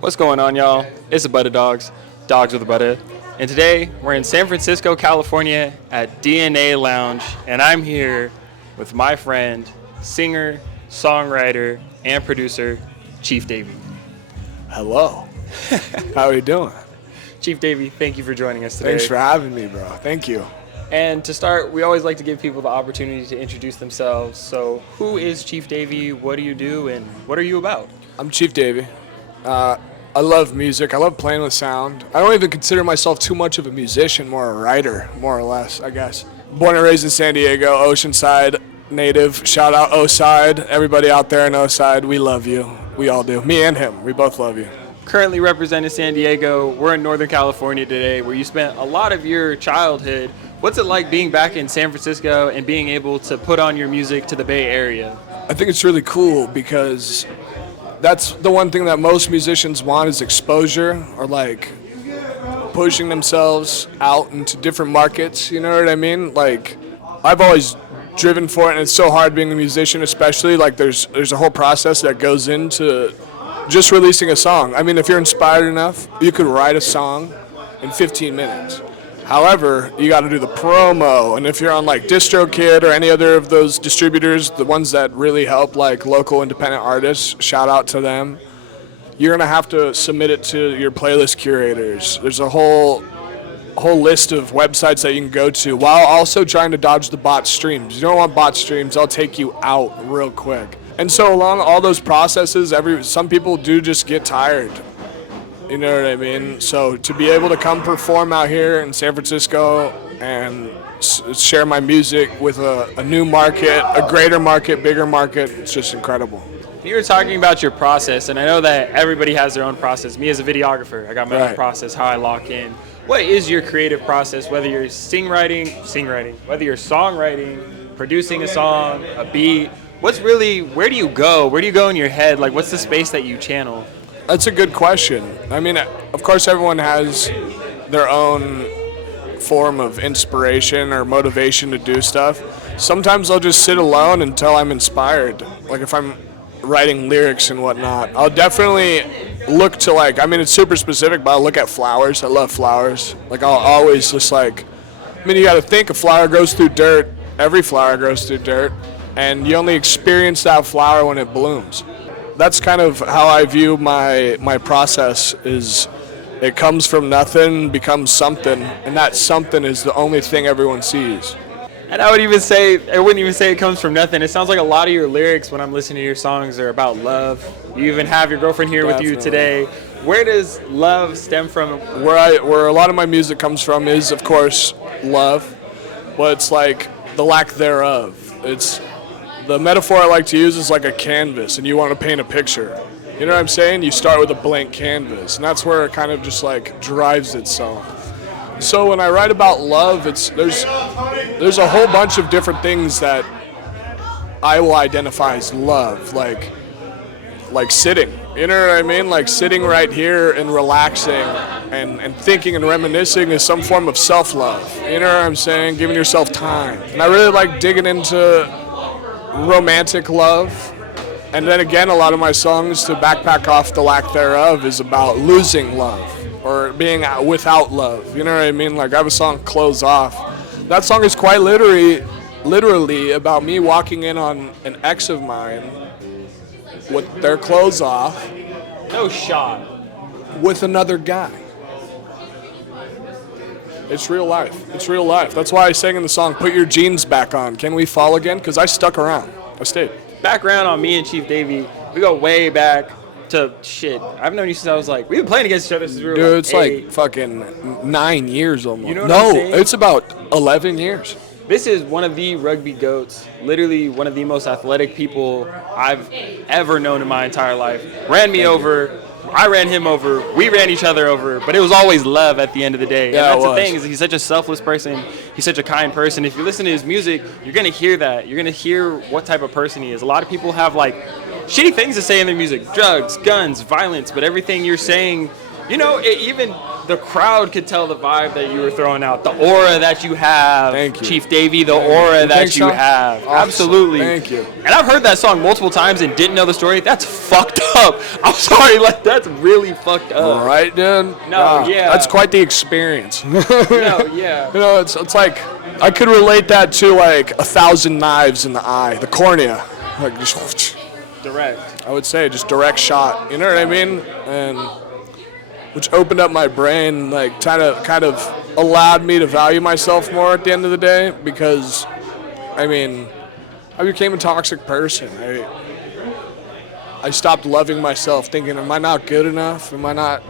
What's going on, y'all? It's the Buttadawgz, Dogs with a Butta. And today, we're in San Francisco, California at DNA Lounge. And I'm here with my friend, singer, songwriter, and producer, Chief Davey. Hello. How are you doing? Chief Davey, thank you for joining us today. Thanks for having me, bro. Thank you. And to start, we always like to give people the opportunity to introduce themselves. So, who is Chief Davey? What do you do? And what are you about? I'm Chief Davey. I love music. I love playing with sound. I don't even consider myself too much of a musician, more a writer, more or less, I guess. Born and raised in San Diego, Oceanside native. Shout out O-Side. Everybody out there in O-Side, we love you. We all do. Me and him. We both love you. Currently representing San Diego. We're in Northern California today, where you spent a lot of your childhood. What's it like being back in San Francisco and being able to put on your music to the Bay Area? I think it's really cool because that's the one thing that most musicians want is exposure, or like pushing themselves out into different markets, you know what I mean? Like, I've always driven for it, and it's so hard being a musician, especially. Like, there's a whole process that goes into just releasing a song. I mean, if you're inspired enough, you could write a song in 15 minutes. However, you got to do the promo, and if you're on like DistroKid or any other of those distributors, the ones that really help like local independent artists, shout out to them, you're going to have to submit it to your playlist curators. There's a whole list of websites that you can go to while also trying to dodge the bot streams. You don't want bot streams, they'll take you out real quick. And so along all those processes, some people do just get tired. You know what I mean? So to be able to come perform out here in San Francisco and share my music with a new market, a greater market, bigger market, it's just incredible. You were talking about your process, and I know that everybody has their own process. Me as a videographer, I got my own process, how I lock in. What is your creative process, whether you're songwriting, whether you're songwriting, producing a song, a beat? Where do you go? Where do you go in your head? Like, what's the space that you channel? That's a good question. I mean, of course, everyone has their own form of inspiration or motivation to do stuff. Sometimes I'll just sit alone until I'm inspired. Like if I'm writing lyrics and whatnot, I'll definitely look to it's super specific, but I'll look at flowers. I love flowers. Like I'll always just you got to think a flower goes through dirt. Every flower goes through dirt, and you only experience that flower when it blooms. That's kind of how I view my process. Is it comes from nothing, becomes something, and that something is the only thing everyone sees. And I wouldn't even say it comes from nothing. It sounds like a lot of your lyrics when I'm listening to your songs are about love. You even have your girlfriend here with you today. Where does love stem from? Where a lot of my music comes from is, of course, love, but it's like the lack thereof. The metaphor I like to use is like a canvas, and you want to paint a picture. You know what I'm saying? You start with a blank canvas, and that's where it kind of just like drives itself. So when I write about love, there's a whole bunch of different things that I will identify as love, like sitting. You know what I mean? Like sitting right here and relaxing and thinking and reminiscing is some form of self-love. You know what I'm saying? Giving yourself time. And I really like digging into romantic love, and then again, a lot of my songs, to backpack off the lack thereof, is about losing love or being without love. You know what I mean? Like I have a song, Close Off. That song is quite literally about me walking in on an ex of mine with their clothes off. No shot. With another guy. It's real life. It's real life. That's why I sang in the song, put your jeans back on. Can we fall again? Because I stuck around. I stayed. Background on me and Chief Davey, we go way back to shit. I've known you since I was like, we've been playing against each other since we were Dude, it's like fucking 9 years almost. You know what I'm saying? It's about 11 years. This is one of the rugby goats, literally one of the most athletic people I've ever known in my entire life. Ran me over. I ran him over. We ran each other over, but it was always love at the end of the day. Yeah, and that's the thing, is he's such a selfless person. He's such a kind person. If you listen to his music, you're going to hear that. You're going to hear what type of person he is. A lot of people have like shitty things to say in their music. Drugs, guns, violence, but everything you're saying, even the crowd could tell the vibe that you were throwing out, the aura that you have. Thank you. Chief Davey, the aura that you have. Awesome. Absolutely. Thank you. And I've heard that song multiple times and didn't know the story. That's fucked up. I'm sorry, like that's really fucked up. All right, dude. No, yeah. That's quite the experience. No, yeah. You know, it's like I could relate that to like 1,000 knives in the eye, the cornea, like just Direct. I would say just direct shot. You know what I mean? And which opened up my brain, like kind of allowed me to value myself more at the end of the day, because I mean, I became a toxic person. I stopped loving myself, thinking, am I not good enough? Am I not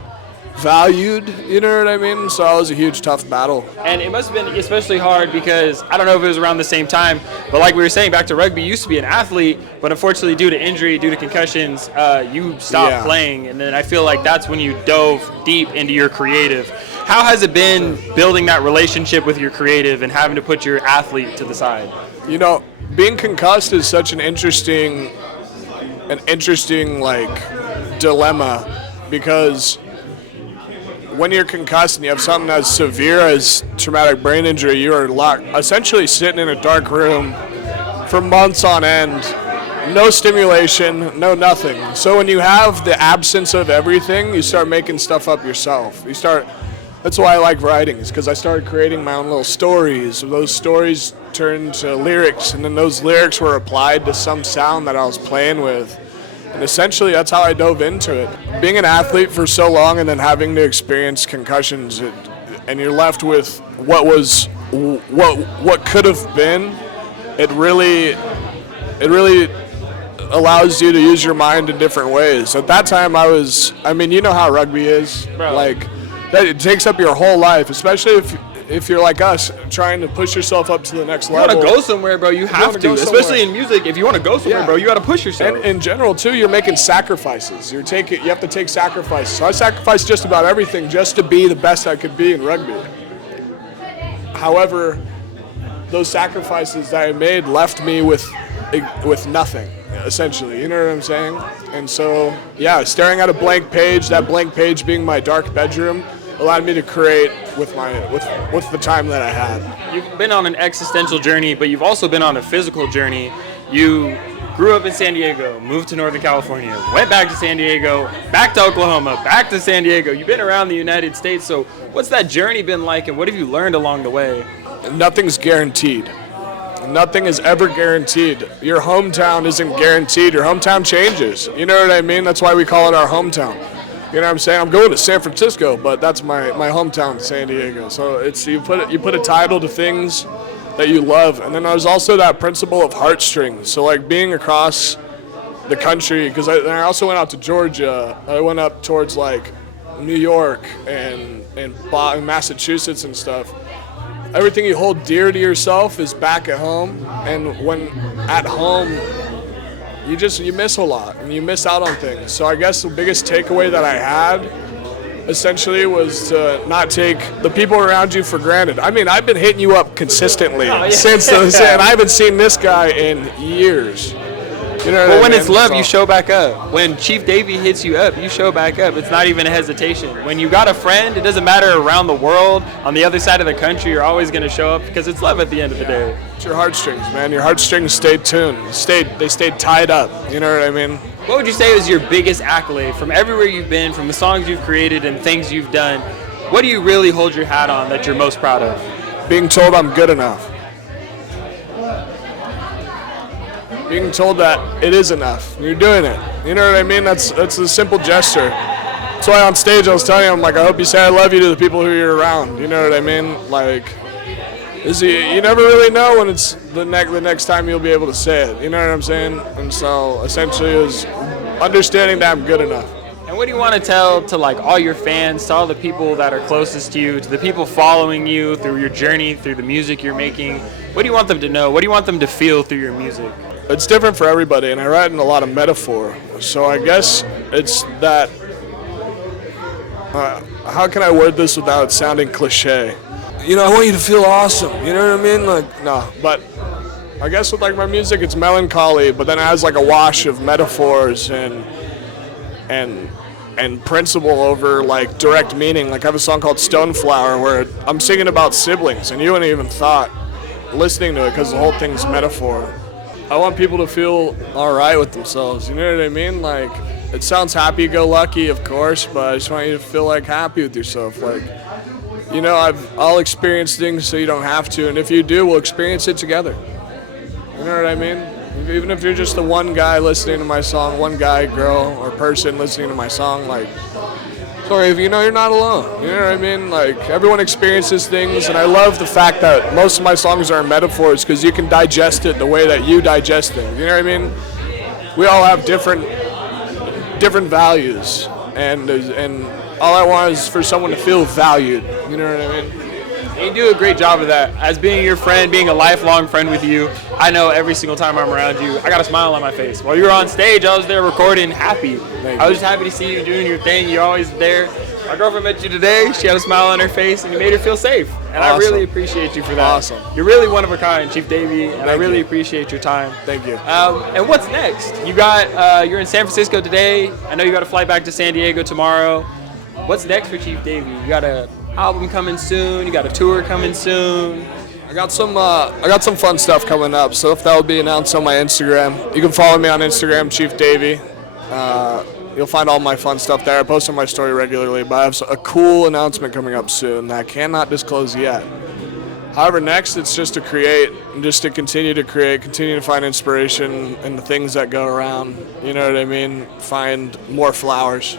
valued? You know what I mean? So it was a huge, tough battle. And it must have been especially hard because I don't know if it was around the same time, but like we were saying, back to rugby, you used to be an athlete, but unfortunately due to injury, due to concussions, you stopped playing. And then I feel like that's when you dove deep into your creative. How has it been building that relationship with your creative and having to put your athlete to the side? You know, being concussed is such an interesting like dilemma, because when you're concussed and you have something as severe as traumatic brain injury, you are essentially sitting in a dark room for months on end, no stimulation, no nothing. So when you have the absence of everything, you start making stuff up yourself. That's why I like writing, is because I started creating my own little stories. Those stories turned to lyrics, and then those lyrics were applied to some sound that I was playing with. And essentially, that's how I dove into it. Being an athlete for so long and then having to experience concussions, and you're left with what could have been, it really allows you to use your mind in different ways. At that time, you know how rugby is. Bro. Like, that it takes up your whole life, especially if you're like us, trying to push yourself up to the next level. You want to go somewhere, bro, you have to. Especially in music, if you want to go somewhere, bro, you got to push yourself. And in general, too, you're making sacrifices. You have to take sacrifices. So I sacrificed just about everything just to be the best I could be in rugby. However, those sacrifices that I made left me with nothing, essentially. You know what I'm saying? And so, yeah, staring at a blank page, that blank page being my dark bedroom, allowed me to create with the time that I had. You've been on an existential journey, but you've also been on a physical journey. You grew up in San Diego, moved to Northern California, went back to San Diego, back to Oklahoma, back to San Diego. You've been around the United States, so what's that journey been like, and what have you learned along the way? Nothing's guaranteed. Nothing is ever guaranteed. Your hometown isn't guaranteed. Your hometown changes. You know what I mean? That's why we call it our hometown. You know what I'm saying? I'm going to San Francisco, but that's my hometown, San Diego. So it's you put a title to things that you love, and then there's also that principle of heartstrings. So like being across the country, because I also went out to Georgia. I went up towards like New York and Massachusetts and stuff. Everything you hold dear to yourself is back at home, and when at home, you miss a lot and you miss out on things. So I guess the biggest takeaway that I had essentially was to not take the people around you for granted. I mean, I've been hitting you up consistently since those, and I haven't seen this guy in years. You know well, when it's love, you show back up. When Chief Davey hits you up, you show back up. It's not even a hesitation. When you got a friend, it doesn't matter around the world, on the other side of the country, you're always going to show up because it's love at the end of the day. It's your heartstrings, man. Your heartstrings stayed tuned. They stayed tied up. You know what I mean? What would you say is your biggest accolade from everywhere you've been, from the songs you've created and things you've done? What do you really hold your hat on that you're most proud of? Being told I'm good enough. Being told that it is enough. You're doing it. You know what I mean? That's a simple gesture. That's why on stage I was telling him, like, I hope you say I love you to the people who you're around. You know what I mean? Like, you never really know when it's the next time you'll be able to say it. You know what I'm saying? And so essentially it was understanding that I'm good enough. And what do you want to tell to like all your fans, to all the people that are closest to you, to the people following you through your journey, through the music you're making? What do you want them to know? What do you want them to feel through your music? It's different for everybody, and I write in a lot of metaphor. So I guess it's that, how can I word this without sounding cliche? You know, I want you to feel awesome, you know what I mean? Like, no, but I guess with like my music, it's melancholy, but then it has like a wash of metaphors and and principle over like direct meaning. Like I have a song called Stoneflower where I'm singing about siblings, and you wouldn't even thought listening to it because the whole thing's metaphor. I want people to feel all right with themselves. You know what I mean? Like it sounds happy-go-lucky, of course, but I just want you to feel like happy with yourself. Like, you know, I'll experience things so you don't have to, and if you do, we'll experience it together. You know what I mean? Even if you're just the one guy listening to my song, one guy, girl, or person listening to my song, like, sorry, if you know you're not alone. You know what I mean? Like, everyone experiences things, and I love the fact that most of my songs are metaphors because you can digest it the way that you digest things. You know what I mean? We all have different values, and all I want is for someone to feel valued. You know what I mean? You do a great job of that. As being your friend, being a lifelong friend with you, I know every single time I'm around you, I got a smile on my face. While you were on stage, I was there recording, happy. I was just happy to see you doing your thing. You're always there. My girlfriend met you today. She had a smile on her face, and you made her feel safe. And I really appreciate you for that. Awesome. You're really one of a kind, Chief Davey, and I really appreciate your time. Thank you. And what's next? You're in San Francisco today. I know you got a flight back to San Diego tomorrow. What's next for Chief Davey? You got an album coming soon. You got a tour coming soon. I got some fun stuff coming up. So if that will be announced on my Instagram, you can follow me on Instagram, Chief Davey. You'll find all my fun stuff there. I post on my story regularly, but I have a cool announcement coming up soon that I cannot disclose yet. However, next it's just to create, and just to continue to create, continue to find inspiration in the things that go around. You know what I mean? Find more flowers.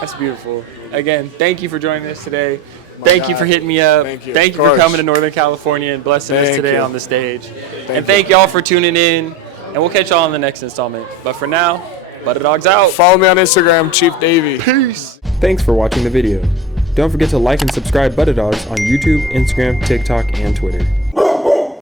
That's beautiful. Again, thank you for joining us today. Thank you for hitting me up. Thank you. Thank you for coming to Northern California and blessing us today on the stage. And thank y'all for tuning in. And we'll catch y'all on the next installment. But for now, Buttadawgz out. Follow me on Instagram, Chief Davey. Peace. Thanks for watching the video. Don't forget to like and subscribe Buttadawgz on YouTube, Instagram, TikTok, and Twitter.